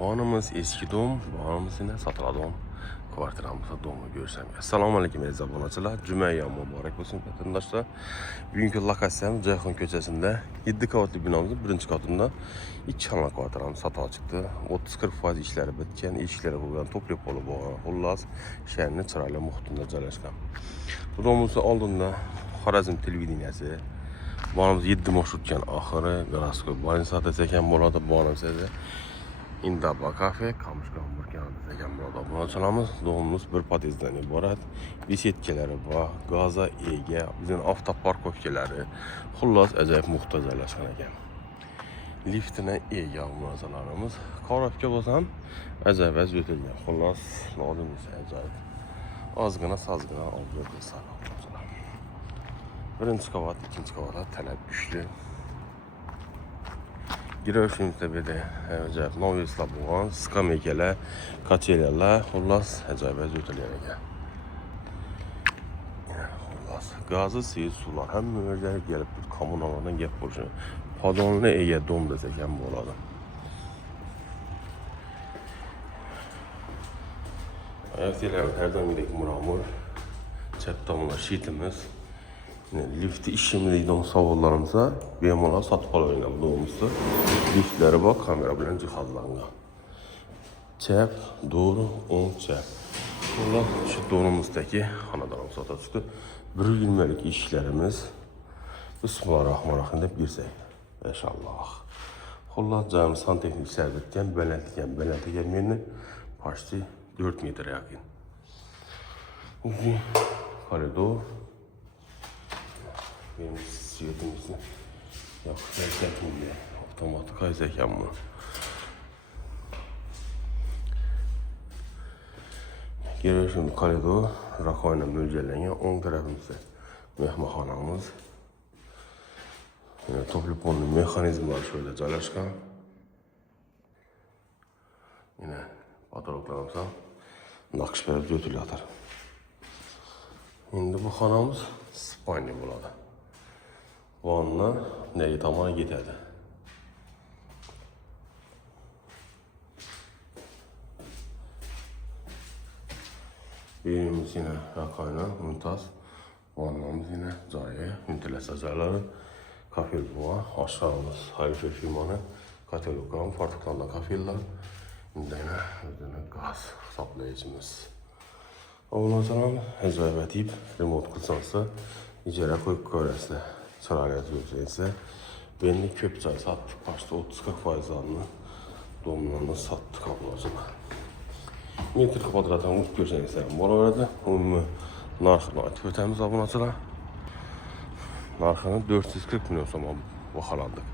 Bu anımız eski doğum, bu anımız yine satıla doğum. Kvartiramızda doğumu görsem. Assalamu alaikum aziz abonatçılar. Cümə ayyamu mübarək olsun vatandaşlar. Bugünkü lokasiyam Ceyhun köçəsində 7 qavatlı binamızın birinci katında 2 xana kvartiramız satığa çıxdı. 30-40% işləri bitkən, işləri qoyulan toplayıb olub o. Xullas şəhərin çıraylı muxtunda cərləşkən. Bu doğumuzun aldığında Xorazm televideniyası. Bu anımız 7 marşrutkən axırı, Qaraskoy, Balinsada çəkən boladı bu anımız sizə. İndaba kafe, Kamışqan burkanında çəkən burada. Buna çalamız, doğumumuz bir patezdən ibarət. Bisetkeləri var, qaza, ege, bizim avtoparkovkeləri. Xullas əcayib muxtac ələşən ekan. Liftinə ege mağazalarımız. Qarabka olsam, əcayib əziyyət edən. Xullas, lazım isə əcayib. Azqına, sazqına alıb sağlam. Birinci qavat, ikinci qavata tələb güclü. Girəşimizdə belə əcayib novisla bulan, skameykelər, kaçelyalar, xullas əcayib əziyyət eləyən. Xullas, qazı, seyir, sular, həm mühərlər gəlib bir kommunalardan gəlib burcu. Padonlu ege dom da çəkən bu oladı. Ayaq deyirəm, hərdən gedək muramur, çət damla şitimiz. Lifti işimliydi onun savullarımıza benim olaraq satıp alayla doğmuşdu. Liftləri bak, kamera bilen cihazlarına. Çəp, doğru, 10 çəp. Burada şu doğrumuzdaki xanadanımız sata çıxdı. 1-20'lik işlərimiz. Bismillahirrahmanirrahim deyib girsək. İnşallah. Xullas cəmi santexnik sərbitkən, bələntikən meni paşti 4 metre yakın. Uzun koridor. Benim siyetimizin yakışık etmeye otomatik ayzeken bu. Geliyor şimdi koridor, rakayla mülcelenen 10 tarafımızda mehmahanamız. Yine toplu ponlu mekanizmalar şöyle çalışkan. Yine patologlarımıza nakış verip götürüyor atar. Şimdi bu xanamız spayni buladı. Vanla neyi tamamı getirdi. Birimiz yine rakayla, mümtaz. Vanlamız yine cayı, ventilasyaları, kafel buğa. Aşağımız Harife firmanı, katalogam, farklı kafeller. Şimdi yine gaz saplayıcımız. Ondan sonra əcayib deyib, remote qılsansa, icərə qoyub görəsə, çaralıyat görsəysə, belli köp çay sattık, başta 30-40% alını domlarını sattık ablacına. Metr kvadratını uç görsənsə, bu arada ümumi narxını atıp ötəmiz abunacılar. Narxını 440 milyon soma baxalandıq.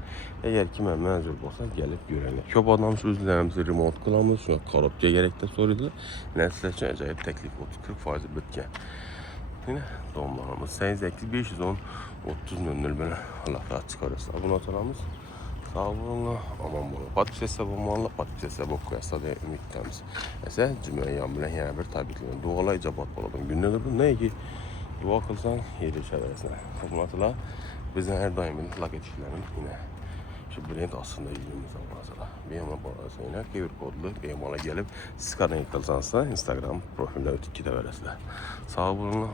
Eğer ki mən mənzil olsa gəlib görənək. Köp adamız özlərimizi remote qılamız, şu an korobka gerekdə soruyordu. Nəsələ üçün əcayib təklif 30-40% bitkən. Yine doğumlarımız 8 510 30 nömrəli belə Allah rahat çıxarırsa. Abunə çalamız. Sağ olun, aman bunu. Patipsəsə bulmalı, patipsəsə bu qıyasda da ümidlərimiz. Əsə cümlə yanbilən yəni bir təbriklərin duala icabat boladım. Gündə bu nə ki dua qılsan yeri çəvərəsinə. Abunə bizden her daim laketiklərin yine şu brand aslında ilgimiz var. Benim barası yine QR kodlu BMA'la gelip siz kadar yıkılsansa Instagram profiline ötük kitap veresine. Sağ olun.